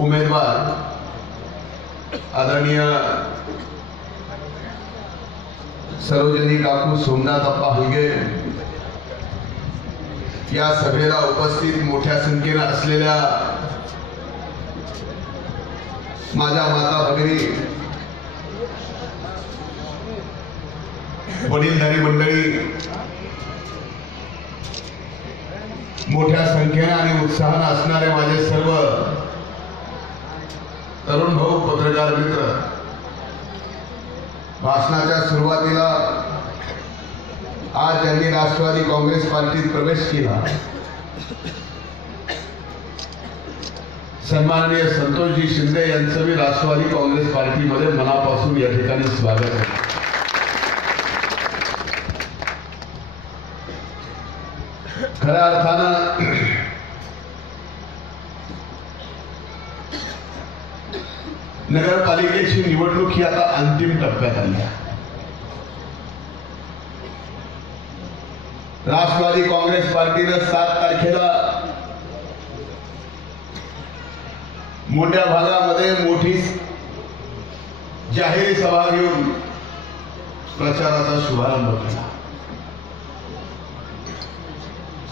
उमेदवार आदरणीय सरोजनी काकू सोमनाथ अप्पा हलगे या सभेला उपस्थित मोठ्या संख्येने असलेल्या माझ्या माता भगिनी, वडीलधारी मंडळी, मोठ्या संख्येने आणि उत्साहाने असणारे माझे सर्व तरुण भाऊ, पत्रकार मित्र, भाषणाच्या सुरुवातीला आज ज्यांनी राष्ट्रवादी काँग्रेस पार्टीत प्रवेश केला, सन्माननीय संतोषजी शिंदे यांचं मी राष्ट्रवादी काँग्रेस पार्टीमध्ये मनापासून या ठिकाणी स्वागत आहे. खऱ्या अर्थानं नगरपालिकेची निवडणूक ही आता अंतिम टप्प्यात आली आहे. राष्ट्रवादी काँग्रेस पार्टीनं 7 तारखेला मोठ्या भागामध्ये मोठी जाहीर सभा घेऊन प्रचाराचा शुभारंभ केला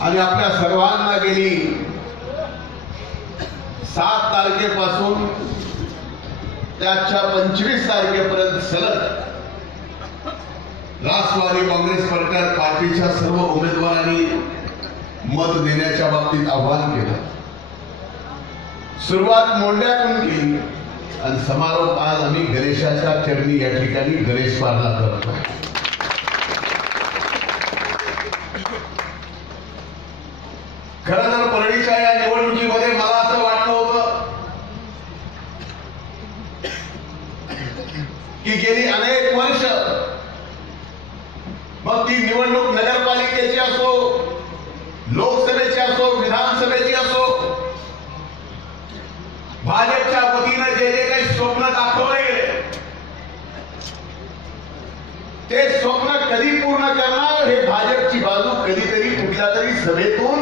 आणि आपल्या सर्वांना गेली 7 तारखेपासून त्याच्या 25 तारखेपर्यंत सलग राष्ट्रवादी काँग्रेस पार्टीच्या सर्व उमेदवारांनी मत देण्याच्या बाबतीत आवाहन केलं. सुरुवात मोंड्यातून केली आणि समारोप आज आम्ही गणेशाच्या चरणी या ठिकाणी गणेश पारला करतो. खरं तर परळीच्या या निवडणुकीमध्ये मला असं वाटलं होतं की गेली अनेक वर्ष, मग ती निवडणूक नगरपालिकेची असो, लोकसभेची असो, विधानसभेची असो, भाजपच्या वतीनं जे जे काही स्वप्न दाखवले गेले ते स्वप्न कधी पूर्ण करणार हे भाजपची बाजू कधीतरी कुठल्या तरी सभेतून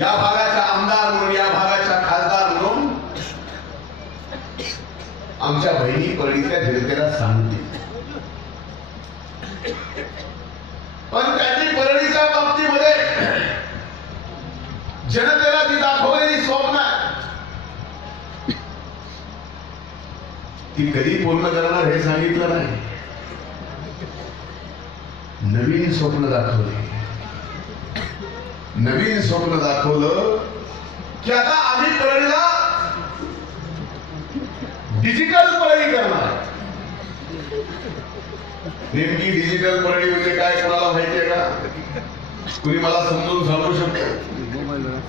या भागाचा आमदार म्हणून, या भागाचा खासदार म्हणून आमच्या बहिणी परळीच्या जनतेला सांगते. पण त्यांनी परळीच्या बाबतीमध्ये जनतेला ती दाखवलेली स्वप्न ती कधी पूर्ण करणार हे सांगितलं नाही. नवीन स्वप्न दाखवले, नवीन स्वप्न दाखवलं की आता आम्ही परळीला डिजिटल परळी करणार. नेमकी डिजिटल परळी म्हणजे काय कोणाला माहितीये का? कुणी मला समजून सांगू शकतो?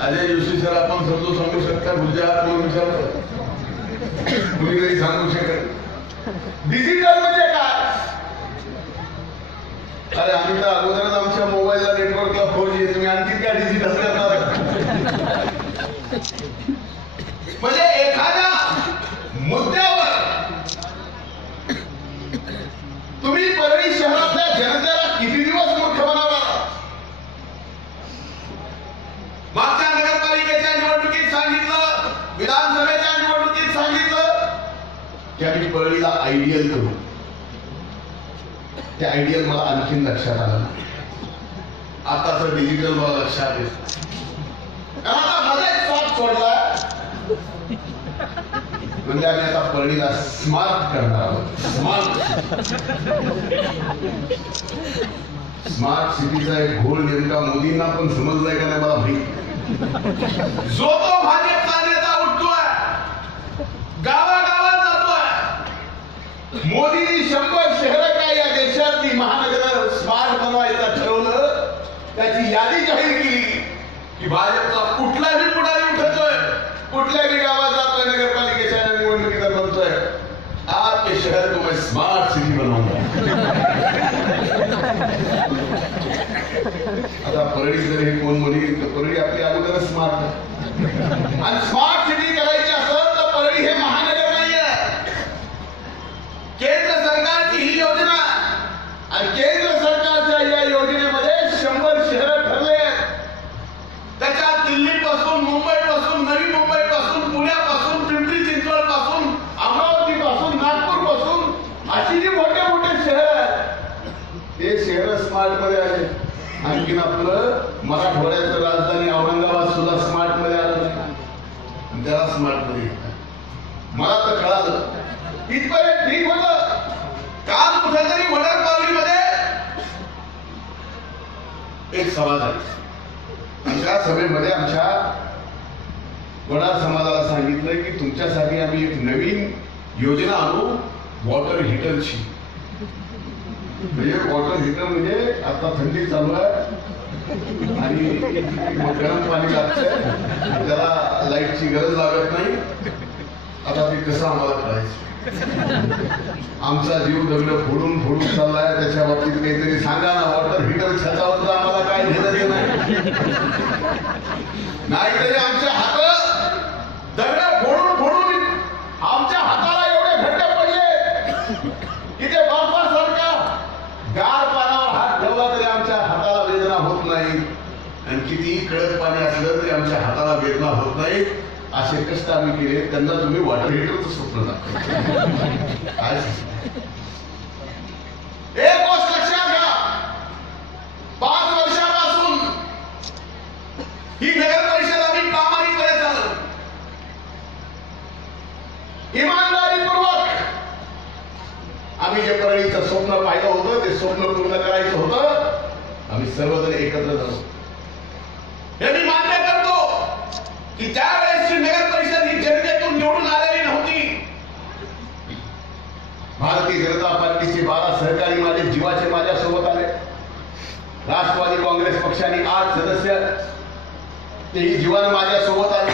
अजय जोशी सर, आपण समजून सांगू शकता? गुजरात कोण विचारतो? कुणी तरी सांगू शकत? डिजिटल म्हणजे काय? अरे आम्ही तर अगोदरच आमच्या मोबाईलला नेटवर्कला 4G, तुम्ही आणखी काय डिजिटल करणार? म्हणजे एखाद्या मुद्द्यावर तुम्ही परळी शहरातल्या जनतेला किती दिवस मूर्ख बनवणार? मागच्या नगरपालिकेच्या निवडणुकीत सांगितलं, विधानसभेच्या निवडणुकीत सांगितलं की आम्ही परळीला आयडियल करू. ते आयडियल मला आणखीन लक्षात आलं नाही. आताच डिजिटल मला लक्षात येत. आता मध्येच शॉक सोडला म्हणजे आम्ही आता परळीला स्मार्ट करणार आहोत. स्मार्ट सिटीचा एक घोळ नेमका मोदींना पण समजलाय का नाही मला माहिती. जो तो भाजपचा नेता उठतोय, गावागावात जातोय. मोदींनी 100 शहरं काय या देशातली महानगर स्मार्ट बनवायचं ठरवलं, त्याची यादी जाहीर केली की भाजपचा कुठलाही पुढारी उठतोय, कुठल्याही गावात जातोय, नगरपालिकेच्या निवडणुकीत बनतोय, आपके शहर को मैं स्मार्ट सिटी बनाऊंगा. आता परळी जर हे कोण म्हणेल तर परळी आपली अगोदर स्मार्ट आहे. आणि स्मार्ट सिटी करायची असेल तर परळी हे महानगर नाही आहे. केंद्र सरकारची ही योजना आणि केंद्र सरकारच्या या योजनेमध्ये 100 शहरं ठरले. त्याच्यात दिल्लीपासून, मुंबईपासून, नवी मुंबईपासून आणखीन आपलं मराठवाड्याचं राजधानी औरंगाबाद सुद्धा स्मार्ट मध्ये आलं नाही, त्याला स्मार्ट मध्ये घेतलं. मला तर कळालं इथपर्यंत ठीक होतं. काल कुठेतरी वडार पावलीमध्ये एक सभा झाली आणि त्या सभेमध्ये आमच्या वडार समाजाला सांगितलं की तुमच्यासाठी आम्ही एक नवीन योजना आणू वॉटर हीटरची. म्हणजे वॉटर हीटर म्हणजे आता थंडी चालू आहे आणि गरम पाणी लागतंय, त्याला लाईटची गरज लागत नाही. आता ते कसं आम्हाला करायचं, आमचा जीव दगड फोडून फोडून चाललाय, त्याच्या बाबतीत काहीतरी सांगा ना. वॉटर हीटर छतावर तर आम्हाला काय घेणं नाहीतरी आमच्या हात दगड फोडून फोडून आमच्या हाताला एवढे घट्ट पडले की ते बर्फासारखा गार पाण्यावर हात ठेवला तरी आमच्या हाताला वेदना होत नाही, आणि कितीही कडक पाणी असलं तरी आमच्या हाताला वेदना होत नाही. असे कष्ट आम्ही केले. त्यांना तुम्ही वॉटर हीटरचं स्वप्न दाखवलं. काय एक गोष्ट लक्षात घ्या, 5 वर्षापासून ही नगर परिषद आम्ही प्रामाणिकपणे चालवली, इमानदारीपूर्वक. आम्ही जे परळीचं स्वप्न पाहिलं होतं ते स्वप्न पूर्ण करायचं होतं. आम्ही सर्वजण एकत्र झालो. हे मी मान्य करतो की त्यावेळेसची नगर परिषद ही जनतेतून निवडून आलेली नव्हती. भारतीय जनता पार्टीचे 12 सहकारी माझे जीवाचे माझ्यासोबत आले. राष्ट्रवादी काँग्रेस पक्षाने 8 सदस्य तेही जीवाने माझ्यासोबत आले.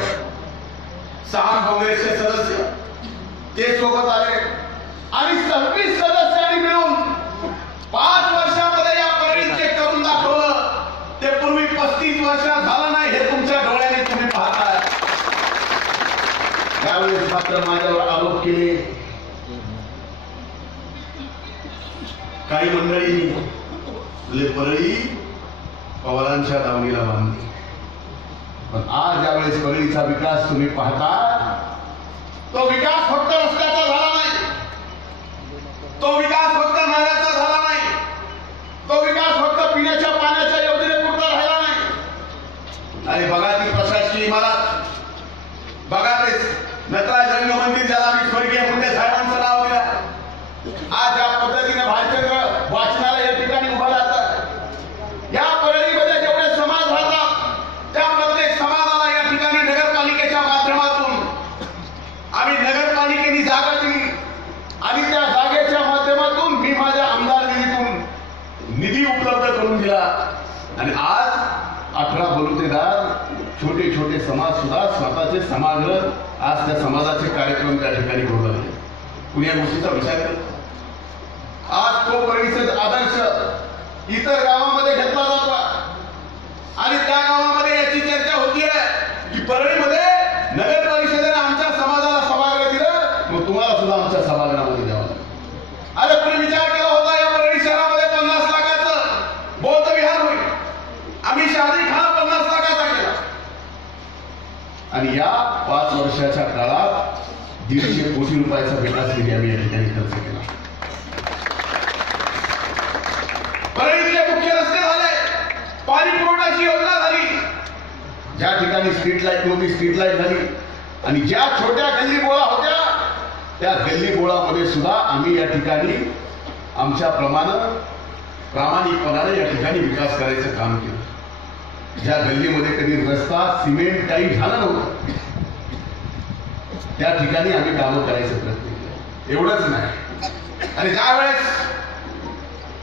6 काँग्रेसचे सदस्य ते सोबत आले आणि 26 सदस्यांनी मिळून 5 वर्षामध्ये या परळीचे करून दाखवलं. ते पूर्वी 35 वर्षात झालं नाही, हे तुमच्या डोळ्याने तुम्ही पाहताय. त्यावेळेस मात्र माझ्यावर आरोप केले काही मंडळी, परळी पवारांच्या दावणीला बांधली. पण आज ज्यावेळेस परळीचा विकास तुम्ही पाहता, तो विकास फक्त रस्त्याचा झाला नाही, तो विकास फक्त नाल्याचा झाला नाही, तो विकास फक्त पिण्याच्या पाण्याच्या योजनेपुरता राहिला नाही. आणि बघा ती प्रशासकीय इमारत, बघा ते नटराज रंगमंदिर, ज्याला मी स्वर्गीय मुंडे साहेबांचं नाव दिलं. आज ज्या पद्धतीने भालचंद्र वाचनालय या ठिकाणी उभं राहतं, या परळीमध्ये जेवढे समाज राहतात त्या प्रत्येक समाजाला या ठिकाणी नगरपालिकेच्या माध्यमातून आम्ही नगरपालिकेने जागा दिली आणि त्या जागेच्या माध्यमातून मी माझ्या आमदार निधीतून निधी उपलब्ध करून दिला. आणि आज 18 बलुतेदार छोटे छोटे समाज सुद्धा स्वतःचे समाजगृह, आज त्या समाजाचे कार्यक्रम त्या ठिकाणी होत आहेत. कुणी या गोष्टीचा विचार करतो? आज तो परळीचा आदर्श इतर गावामध्ये घेतला जातो आणि त्या गावामध्ये याची चर्चा होतीये की परळीमध्ये नगर परिषदेने आमच्या समाजाला सभागृह दिलं, मग तुम्हाला सुद्धा आमच्या सभागृहामध्ये द्यावं लागेल. अरे कुणी विचार केला होता या परळी शहरामध्ये 50 लाखाचं बौद्ध विहार होईल? आम्ही शहरी खाना 50 लाखाचा केला आणि या 5 वर्षाच्या काळात 150 कोटी रुपयाचा विकास निधी आम्ही या ठिकाणी खर्च केला. परळीतले मुख्य रस्ते झाले, पाणी पुरवठ्याची योजना झाली, ज्या ठिकाणी स्ट्रीट लाईट नव्हती स्ट्रीट लाईट झाली, आणि ज्या छोट्या गल्ली बोळा होत्या त्या गल्ली बोळामध्ये सुद्धा आम्ही या ठिकाणी आमच्या प्रामाणिकपणाने या ठिकाणी विकास करायचं काम केलं. ज्या गल्लीमध्ये कधी रस्ता सिमेंट काही झालं नव्हतं त्या ठिकाणी आम्ही कामं करायचं प्रयत्न केलं. एवढंच नाही, आणि ज्यावेळेस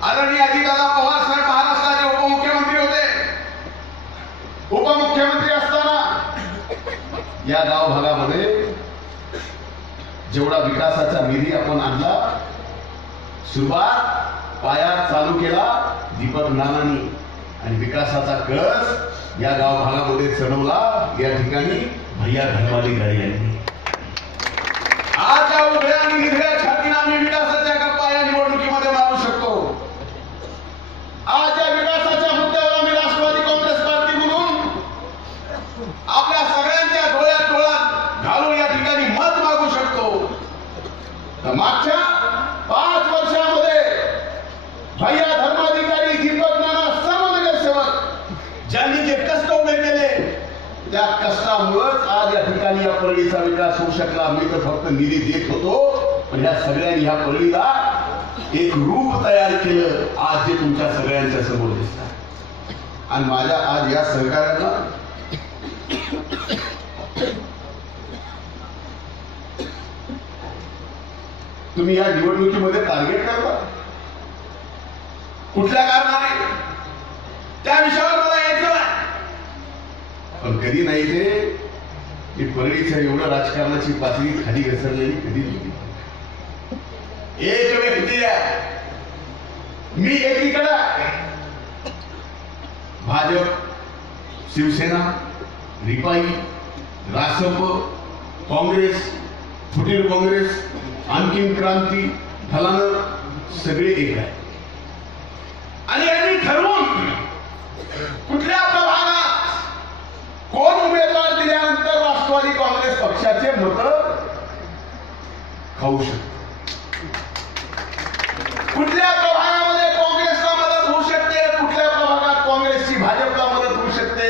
आदरणीय अजितदादा पवार साहेब महाराष्ट्राचे उपमुख्यमंत्री होते, उपमुख्यमंत्री असताना या गाव भागामध्ये जेवढा विकासाचा निधी आपण आणला, सुरुवात पायात चालू केला दीपक नानांनी, आणि विकासाचा कळस या गाव भागामध्ये चढवला या ठिकाणी भैया घनवाली गाडी यांनी. आज या उघड्या आणि निधड्या छातीने आम्ही विकासाच्या गप्पा या निवडणुकीमध्ये मारू शकतो. आज या विकासाच्या मुद्द्यावर आम्ही राष्ट्रवादी काँग्रेस पार्टी म्हणून आपल्या सगळ्यांच्या डोळ्यात डोळ्यात घालून या ठिकाणी मत मागू शकतो. तर मागच्या 5 वर्षामध्ये भैया धर्माधिकारी, दीपक नाना, सर्व नगरसेवक कष्टामुळेच आज या ठिकाणी या परळीचा विकास होऊ शकला. मी तर फक्त निधी देत होतो, पण ह्या सगळ्यांनी ह्या परळीला एक रूप तयार केलं आज जे तुमच्या सगळ्यांच्या समोर दिसत. आणि माझ्या आज या सहकार्याला तुम्ही या निवडणुकीमध्ये टार्गेट करता कुठल्या कारणाने, त्या विषयावर मला यायचं नाही. पण कधी नाही ते की परळीच्या एवढं राजकारणाची पातळी खाली घसरलेली कधी नव्हती. एक व्यक्ती आहे, मी एकीकडे भाजप, शिवसेना, रिपाई, रासप, काँग्रेस, फुटीर काँग्रेस, आणखीन क्रांती, फलानं सगळे एक आहे. आणि यांनी ठरवून कुठल्या प्रभागात कोण उमेदवार दिल्यानंतर राष्ट्रवादी काँग्रेस पक्षाचे मत खाऊ शकते, कुठल्या प्रभागामध्ये काँग्रेसला मदत होऊ शकते, कुठल्या प्रभागात काँग्रेसची भाजपला मदत होऊ शकते,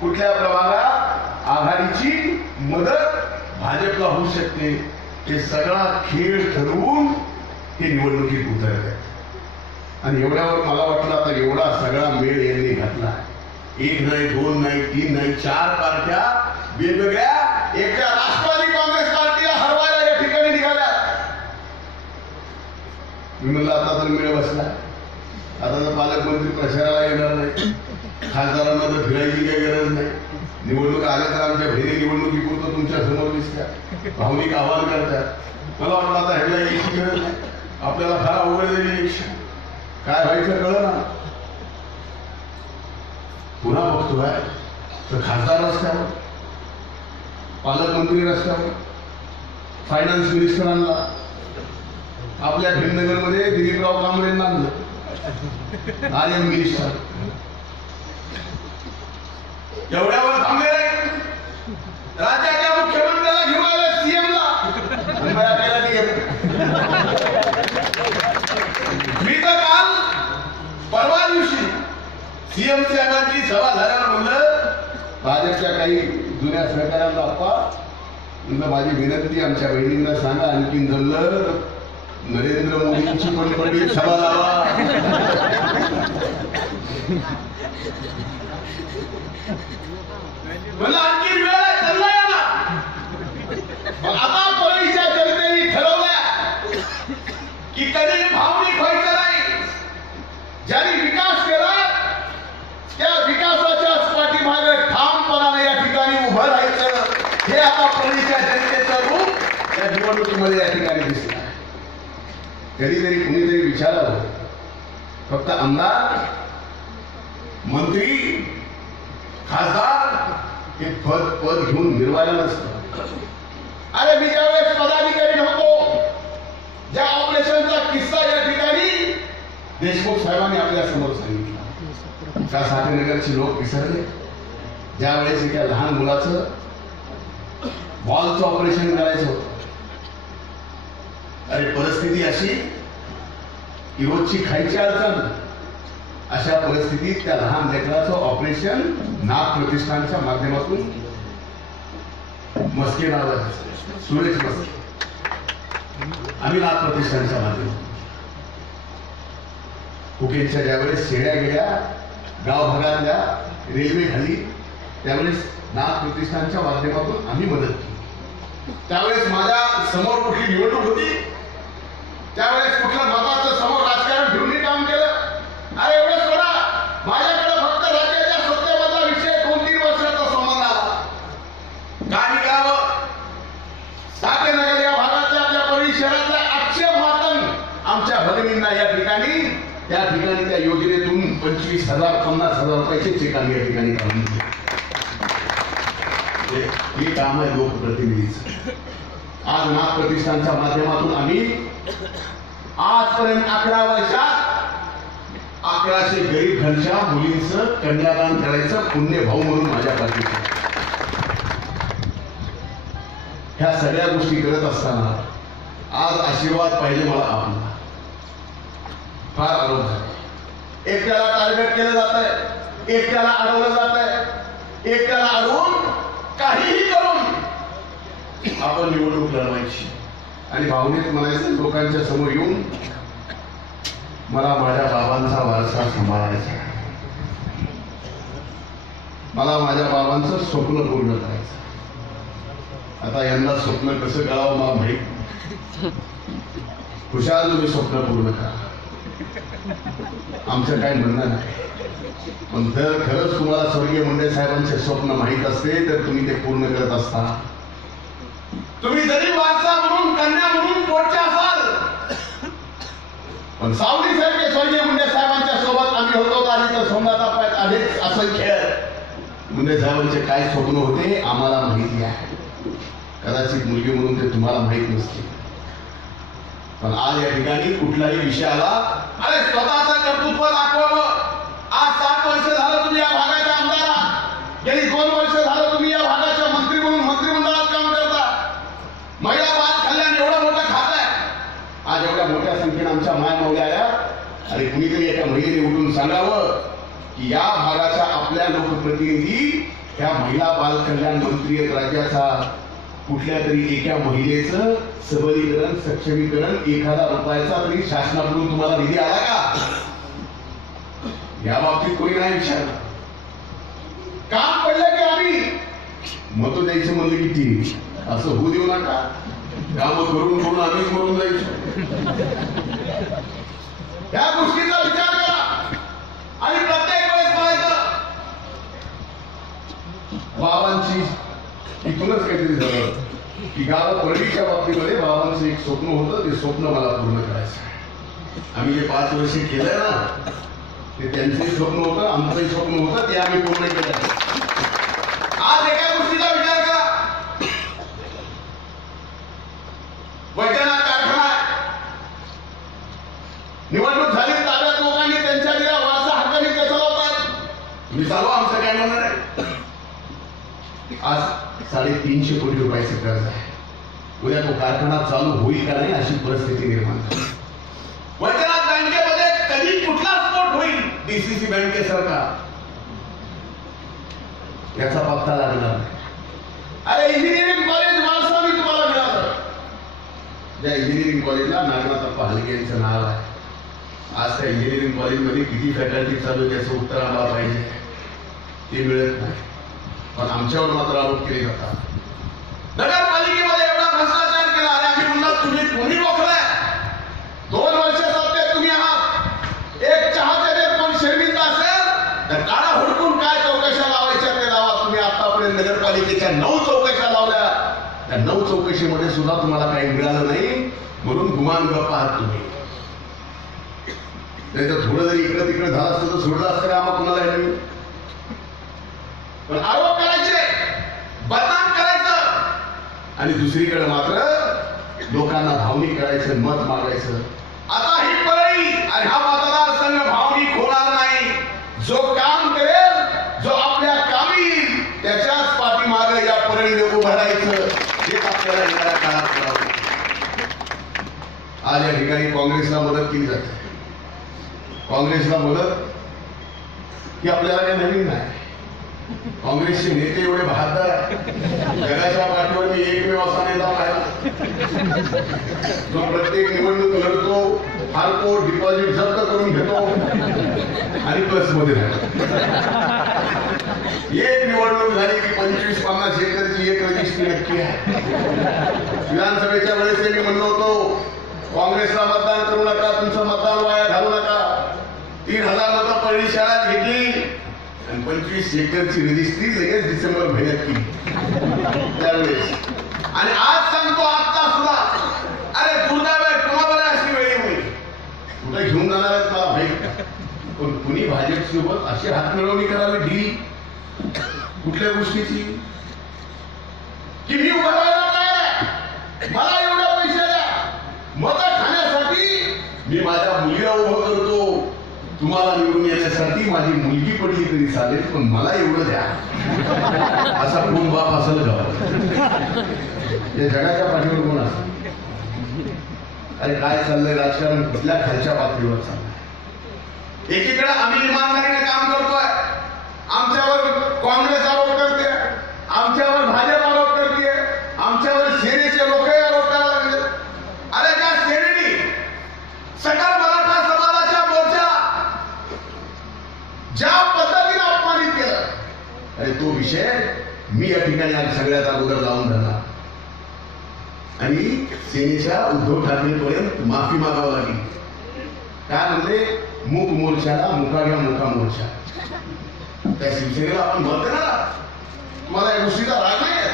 कुठल्या प्रभागात आघाडीची मदत भाजपला होऊ शकते. हे सगळा खेळ ठरवून हे निवडणुकीत उतरत आहे. आणि एवढ्यावर मला वाटलं आता एवढा सगळा मेळ यांनी घातला. एक नाही, दोन नाही, तीन नाही, 4 पार्ट्या वेगवेगळ्या एका राष्ट्रवादी काँग्रेस पार्टीला हरवायला या ठिकाणी निघाल्या. मी म्हणलं आता तर मेळ बसला, आता तर पालकमंत्री प्रचाराला येणार नाही, खासदारांना तर फिरायची काही गरज नाही, निवडणूक आल्या तर आमच्या भेरी निवडणुकीपुरतं तुमच्या समोर दिसतात, भावनिक आवाहन करतात. मला वाटलं आता ह्याला यायची गरज नाही, आपल्याला फार अवघड झाली इलेक्शन, काय व्हायचं कळलं ना. पुन्हा बघतोय तर खासदार रस्त्यावर, पालकमंत्री रस्त्यावर, फायनान्स मिनिस्टर आणला, आपल्या भीमनगरमध्ये दिलीपराव कांबळेंना आणलं, आर्यन मिनिस्टर. एवढ्यावर थांबले राज्याच्या मुख्यमंत्र्याला घेऊन आले, सीएमला. मी तर काल परवा दिवशी सीएम साहेबांची सभा झाल्यावर म्हणलं भाजपच्या काही जुन्या सहकार्यांना अप्पा म्हणलं माझी विनंती आमच्या बहिणींना सांगा, आणखीन जमलं नरेंद्र मोदींची पण पडली सभा लावा. म्हणलं आणखी वेळ आहे, चालला या ना. आता परळीच्या जनतेने ठरवलं की कधी भावनिक व्हायचं नाही. ज्यांनी विकास केला त्या विकासाच्या पाठीमागे ठामपणाने या ठिकाणी उभं राहायचं, हे आता परळीच्या जनतेचं रूप या निवडणुकीमध्ये या ठिकाणी दिसलं. कधीतरी कुणीतरी विचारावं, फक्त आमदार, मंत्री, खासदार हे पद घेऊन मिरवायला नसतं. अरे मी ज्यावेळेस पदाधिकारी होतो, ज्या ऑपरेशनचा किस्सा या ठिकाणी देशमुख साहेबांनी आपल्या समोर सांगितला, का साठेनगरचे लोक विसरले, ज्यावेळेस एका लहान मुलाचं बॉलचं ऑपरेशन करायचं होतं. अरे परिस्थिती अशी की रोजची खायची अडचण, अशा परिस्थितीत त्या लहान लेकराचं ऑपरेशन नाथ प्रतिष्ठानच्या माध्यमातून, मस्के नाव आहे सुरेश मस्के, आम्ही नाथ प्रतिष्ठानच्या माध्यमातून फुकेच्या ज्यावेळेस शेड्या गेल्या गाव भागातल्या रेल्वे खाली, त्यावेळेस नाथ प्रतिष्ठानच्या माध्यमातून आम्ही मदत केली. त्यावेळेस माझ्या समोर कुठली निवडणूक होती, त्यावेळेस कुठल्या मताचं समोर राजकारण ठेवून काम केलं. अरे एवढं सोडा, माझ्याकडे फक्त राज्याच्या सत्तेमधला विषय 2-3 वर्षाचा संबंध आला. काय निघावं, साठेनगर या भागातल्या आपल्या परळी शहरातल्या 800 मातंग आमच्या भगिनींना या ठिकाणी त्या योजनेतून 25,000 50,000 रुपयाचे चेक आम्ही या ठिकाणी काढून दिले. हे काम आहे लोकप्रतिनिधीचं. आज नाथ प्रतिष्ठानच्या माध्यमातून आम्ही आजपर्यंत 11 वर्षात 1100 गरीब घरच्या मुलींचं कन्यादान करायचं पुण्य भाऊ म्हणून माझ्या पाठीशी. ह्या सगळ्या गोष्टी करत असताना आज आशीर्वाद पाहिजे मला आपला. फार आरोप झाला, एकट्याला टार्गेट केलं जात आहे, एकट्याला अडवलं जात आहे, एकट्याला अडवून निवडणूक लढवायची आणि भावनेत म्हणायचं लोकांच्या समोर येऊन मला माझ्या बाबांचा वारसा सांभाळायचा, मला माझ्या बाबांचं स्वप्न पूर्ण करायचं. आता यंदा स्वप्न कसं करावं मला माहित. खुशाल तुम्ही स्वप्न पूर्ण करा, आमचं काय म्हणणं नाही. पण जर खरंच तुम्हाला स्वर्गीय मुंडे साहेबांचे स्वप्न माहीत असते तर तुम्ही ते पूर्ण करत असता. तुम्ही जरी वारसा म्हणून कन्या म्हणून पोटचे असाल, पण सावली सारखे स्वर्गीय मुंडे साहेबांच्या सोबत आम्ही होतो आणि तर सोमनाथ अनेक असंख्य मुंडे साहेबांचे काय स्वप्न होते आम्हाला माहिती आहे. कदाचित मुलगी म्हणून ते तुम्हाला माहित नसते. पण आज या ठिकाणी कुठलाही विषय आला, अरे स्वतःचं कर्तृत्व दाखवावं. आज 7 वर्ष झालं तुम्ही या भागाच्या आमदार आहात, गेली 2 वर्ष झालं तुम्ही या भागाच्या मंत्री म्हणून मंत्रिमंडळात काम करता. महिला बाल कल्याण एवढं मोठं खात आहे. आज एवढ्या मोठ्या संख्येने आमच्या माय मावल्या आल्या. आणि कुणीतरी एका महिलेने उठून सांगावं की या भागाच्या आपल्या लोकप्रतिनिधी ह्या महिला बाल कल्याण मंत्री राज्याचा कुठल्या तरी एका महिलेचं सबलीकरण सक्षमीकरण 1000 रुपयाचा तरी शासनाकडून तुम्हाला निधी आला का? या बाबतीत कोणी नाही विचारलं. काम पडलं की आम्ही मत द्यायचं म्हणलं की ती असं होऊ देऊ नका. काम करून करून आम्हीच मरून जायचो. या गोष्टीचा विचार करा आणि प्रत्येक वेळेस म्हणायचं बाबांची इथूनच काहीतरी झालं की गाव परळीच्या बाबतीमध्ये बाबांचं एक स्वप्न होतं, ते स्वप्न मला पूर्ण करायचं. आम्ही जे 5 वर्ष केलंय ना ते त्यांचंही स्वप्न होतं, आमचंही स्वप्न होतं, ते आम्ही पूर्ण केलं. आज एका गोष्टीचा विचार करा. वैजनाथ कारखाना निवडणूक झाली, ताब्यात लोकांनी त्यांच्या दिला वारसा हक्काने ते चालवतात. मी चालवा, आमचं काय म्हणणं नाही. आज 350 कोटी रुपयाचं कर्ज आहे. उद्या तो कारखाना चालू होईल का नाही अशी परिस्थिती निर्माण झाली. वैजनाथ बँकेमध्ये कधी कुठला स्फोट होईल डीसीसी बँकेसारखा याचा पत्ता लागणार नाही. अरे इंजिनिअरिंग कॉलेज वारसा मी तुम्हाला मिळालं. त्या इंजिनिअरिंग कॉलेजला नागनाथ हलगे यांचं नाव आहे. आज त्या इंजिनिअरिंग कॉलेजमध्ये किती फॅकल्टी चालू त्याचं उत्तर आम्हाला पाहिजे, ते मिळत नाही. पण आमच्यावर मात्र आरोप केले जातात. नगरपालिकेमध्ये एवढा भ्रष्टाचार केला आणि आम्ही म्हणलं तुम्ही कोणी रोखलाय? 2 वर्ष सत्तेत तुम्ही आहात. एक चहाचे जर कोण शर्मिंदा असेल तर काळा हुडकून काय चौकशा लावायच्या ते लावा. तुम्ही आतापर्यंत नगरपालिकेच्या 9 चौकशा लावल्या. त्या 9 चौकशीमध्ये सुद्धा तुम्हाला काही मिळालं नाही म्हणून गुमान गप्प आहात तुम्ही. नाही तर थोडं जरी इकडे तिकडे झालं असतं तर सोडलं असतं का आम्हाला कुणाला नाही. पण आरोप करायचे, बदनाम करायचं आणि दुसरीकडे मात्र लोकांना भावनिक करायचं, मत मागायचं. आता ही परळी आणि हा मतदारसंघ भावनिक होणार नाही. जो काम करेल, जो आपल्या कामी येईल त्याच्याच पाठीमागे या परळीने उभं राहायचं. हेच आपल्याला येणाऱ्या काळात करावं. आज या ठिकाणी काँग्रेसला मदत केली जाते. काँग्रेसला मदत ही आपल्याला काही नवीन नाही. काँग्रेसचे नेते एवढे बहादर आहेत. जगाच्या पाठीवर मी एकमेव असा नेता पाहिला जो प्रत्येक निवडणूक लढतो, हारतो, डिपॉझिट जप्त करून घेतो आणि प्लसमध्ये राहतो. एक निवडणूक झाली की 25-50 एकरची एक रजिस्ट्री नक्की आहे. विधानसभेच्या वेळेस मी म्हणलो होतो काँग्रेसला मतदान करू नका, तुमचं मतदान वाया घालू नका. 3000 मतं परळी शहरात घेतली आणि 25 एकरची रजिस्ट्री लगेच डिसेंबर महिन्यात केली त्यावेळेस. आणि आज सांगतो आता सुद्धा अरे दुर्दैव आहे, कोणावर अशी वेळ होईल. कुठे घेऊन जाणार आहेत मला माहित, पण कुणी भाजपसोबत अशी हात मिळवणी करावी डील कुठल्या गोष्टीची की मी उभा राहायला तयार आहे, मला एवढे पैसे द्या, मतं खाण्यासाठी मी माझ्या मुलीला उभं करतो. तुम्हाला निवडून येण्यासाठी माझी मुलगी पडली तरी चालेल पण मला एवढं द्या. असा कोण बाप असेल गावात? या जगाच्या पाठीवर कोण असेल? अरे काय चाललंय राजकारण कुठल्या खालच्या पातळीवर चाललंय? एकीकडे आम्ही इमानदारीने काम करतोय, आमच्यावर काँग्रेस आरोप करते, आमच्यावर भाजप आरोप करते, आमच्यावर सेनेचे लोक विषय मी या ठिकाणी आज सगळ्यात अगोदर लावून धरला आणि सेनेच्या उद्धव ठाकरे पर्यंत माफी मागावं लागली. काय म्हणते, मूक मोर्चाला मुका घ्या मुका मोर्चा. त्या शिवसेनेला आपण म्हणते ना, तुम्हाला या गोष्टीचा राग नाही,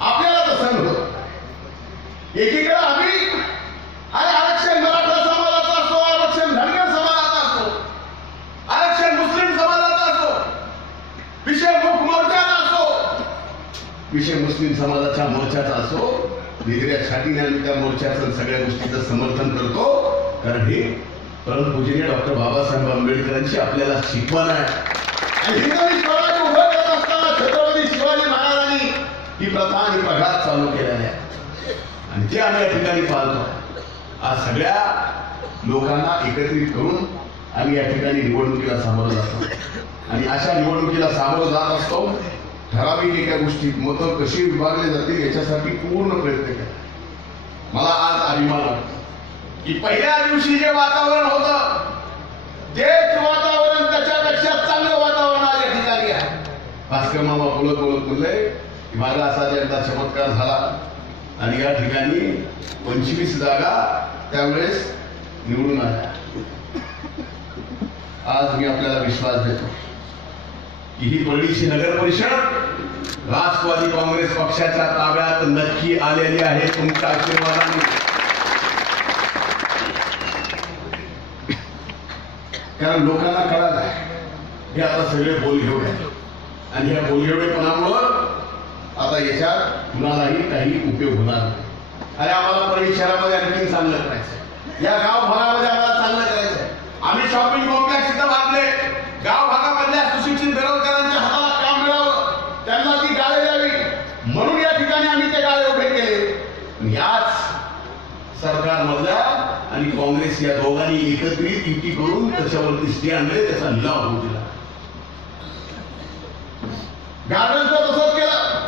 आपल्याला तसं नव्हतं. एकीकडे आम्ही आरक्षण मराठा समाजाचा असो, आरक्षण धनगर समाजाचा असो, आरक्षण मुस्लिम समाजाचा असो, विषय मूक मोर्चाचा असो, विषय मुस्लिम समाजाच्या मोर्चाचा असो, वेगळ्या छातीने आम्ही त्या मोर्चाचं सगळ्या गोष्टीचं समर्थन करतो. कारण हे परमपूजनीय डॉक्टर बाबासाहेब आंबेडकरांची आपल्याला शिकवण आहे. आणि हिंदवी स्वराज्य उभं करत असताना छत्रपती शिवाजी महाराजांनी ही प्रथा आणि प्रघात चालू केलेल्या आहे आणि ते आम्ही या ठिकाणी पाहतो. आज सगळ्या लोकांना एकत्रित करून आम्ही या ठिकाणी निवडणुकीला सामोरं जातो आणि अशा निवडणुकीला सामोरं जात असतो. ठराविक एका गोष्टीत मतं कशी विभागली जातील याच्यासाठी पूर्ण प्रयत्न केला. मला आज अभिमान वाटतो की पहिल्या दिवशी जे वातावरण होतं तेच वातावरण त्याच्यापेक्षा चांगलं वातावरण आज या ठिकाणी आहे. भास्कर मामा बोलत बोलले की माझा असा एकदा चमत्कार झाला आणि या ठिकाणी 25 जागा त्यावेळेस निवडून आल्या. आज मी आपल्याला विश्वास देतो की ही परळीची नगर परिषद राष्ट्रवादी काँग्रेस पक्षाच्या ताब्यात नक्की आलेली आहे तुमच्या आशीर्वादाने. कारण लोकांना कळत आहे हे आता सगळे बोलघेवडे आणि ह्या बोलघेवडेपणामुळं आता याच्यात कुणालाही काही उपयोग होणार नाही. अरे आम्हाला परळी शहरामध्ये आणखी चांगलं करायचं, या गाव भागामध्ये आम्हाला चांगलं करायचंय. आम्ही शॉपिंग कॉम्प्लेक्स इथं बांधले, गाव भागामधल्या सुशिक्षित बेरोजगारांच्या हाताला काम मिळावं, त्यांना ती गाळे द्यावी म्हणून या ठिकाणी आम्ही ते गाळे उभे केले. याच सरकारमधल्या आणि काँग्रेस या दोघांनी एकत्रित युती करून त्याच्यावरती स्टे आणले, त्याचा लिलाव होऊ दिला. गार्डनचं तसंच केलं.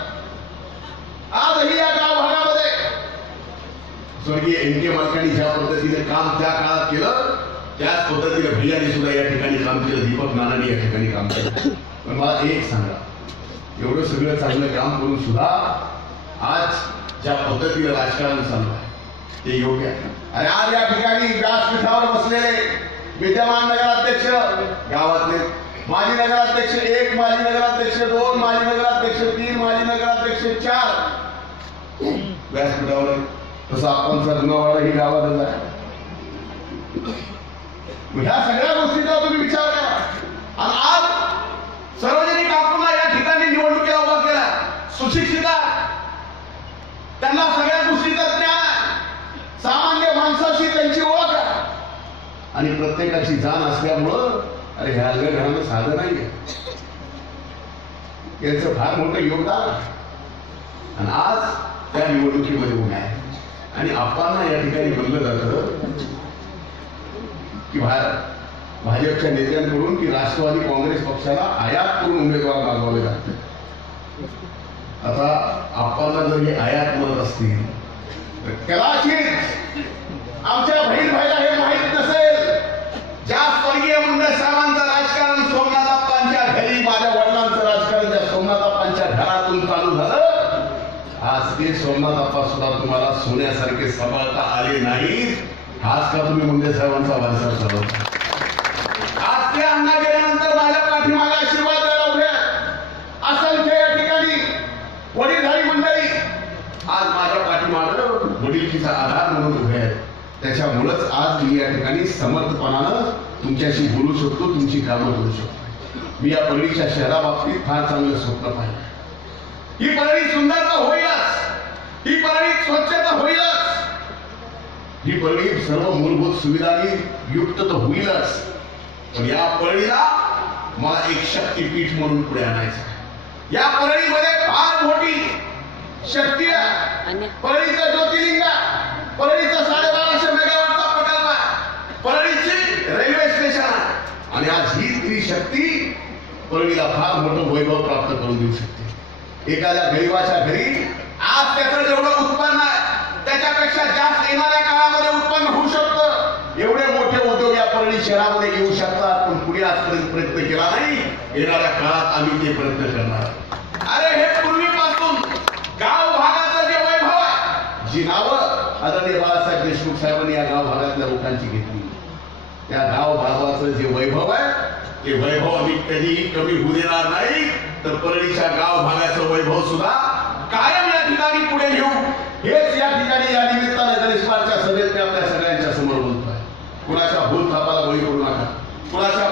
आजही या गाव भागामध्ये स्वर्गीय एन.के. मालकांनी ज्या पद्धतीने काम त्या काळात केलं त्याच पद्धतीने भैयाने सुद्धा या ठिकाणी काम केलं, दीपक नानांनी या ठिकाणी काम केलं. पण मला एक सांगा, एवढं सगळं चांगलं काम करून सुद्धा आज ज्या पद्धतीने राजकारण चालू आहे ते योग्य आहे. आणि आज या ठिकाणी व्यासपीठावर बसलेले विद्यमान नगराध्यक्ष, गावातले माजी नगराध्यक्ष 1, माजी नगराध्यक्ष 2, माजी नगराध्यक्ष 3, माजी नगराध्यक्ष 4 व्यासपीठावर. तसं आपण सरनवाडा ही गावातच आहे. ह्या सगळ्या गोष्टीचा तुम्ही विचार करा. आणि आज सार्वजनिक काकूंना या ठिकाणी निवडणुकीला उभा केला. सुशिक्षिता, त्यांना सगळ्या गोष्टीचा ज्ञान, सामान्य माणसाशी त्यांची ओळख आहे आणि प्रत्येकाची जाण असल्यामुळं अरे ह्या घरानं साधं नाहीये, याचं फार मोठं योगदान. आणि आज त्या निवडणुकीमध्ये उभे आहे आणि आपल्याला या ठिकाणी बोललं जातं की भाजपच्या नेत्यांकडून की राष्ट्रवादी काँग्रेस पक्षाला आयात करून उमेदवार मागवावे लागते. आता आपल्याला जर हे आयात म्हणत असतील तर कदाचित आमच्या बहीण भाईला हे माहीत नसेल. ज्या स्वर्गीय मुंडे साहेबांचं राजकारण सोमनाथाप्पांच्या घरी, माझ्या वडिलांचं राजकारण ज्या सोमनाथाप्पांच्या घरातून चालू झालं, आज ते सोमनाथाप्पा सुद्धा तुम्हाला सोन्यासारखे सांभाळता आले नाही. आज का तुम्ही मुंडे साहेबांचा वारसा चालवता? आज ते अण्णा गेल्यानंतर माझ्या पाठीमागे आशीर्वाद द्यायला उभे असंख्य या ठिकाणी वडीलधारी मंडळी आज माझ्या पाठीमागे वडीलकीचा आधार म्हणून उभे आहेत. त्याच्यामुळेच आज मी या ठिकाणी समर्थपणानं तुमच्याशी बोलू शकतो, तुमची कामं करू शकतो. मी या परळीच्या शहराबाबतीत फार चांगलं स्वप्न पाहिलं. ही परळी सुंदरता होईलच, ही परळी स्वच्छता होईलच, ही परळी सर्व मूलभूत सुविधांनी युक्त तर होईलच. पण या परळीला मला एक शक्तीपीठ म्हणून पुढे आणायचं. या परळीमध्ये फार मोठी शक्ती आहे. परळीचं ज्योतिर्लिंग, परळीचा 1250 मेगावॉटचा प्रकल्प आहे, परळीची रेल्वे स्टेशन आहे आणि आज ही त्रिशक्ती परळीला फार मोठं वैभव प्राप्त करून देऊ शकते. एखाद्या गरीबाच्या घरी आज त्याचं जेवढं उत्पन्न आहे त्याच्यापेक्षा जास्त येणाऱ्या काळामध्ये उत्पन्न होऊ शकतं. एवढे मोठे उद्योग या परळी शहरामध्ये येऊ शकतात. पण पुढे आजपर्यंत प्रयत्न केला नाही. येणाऱ्या काळात आम्ही ते प्रयत्न करणार. अरे हे पूर्वीपासून गाव भागाचं जे वैभव आहे, जी नावं आदरणीय बाळासाहेब देशमुख साहेबांनी या गाव भागातल्या लोकांची घेतली, त्या गाव भागाचं जे वैभव आहे ते वैभव आम्ही कधीही कमी होऊ देणार नाही. तर परळीच्या गाव भागाचं वैभव सुद्धा कायम या ठिकाणी पुढे घेऊ. हेच या ठिकाणी या निमित्तानं गणेशपालच्या सभेत मी आपल्या सगळ्यांच्या समोर बोलतोय. कुणाच्या भूल थापाला बळी पडू नका, कुणाच्या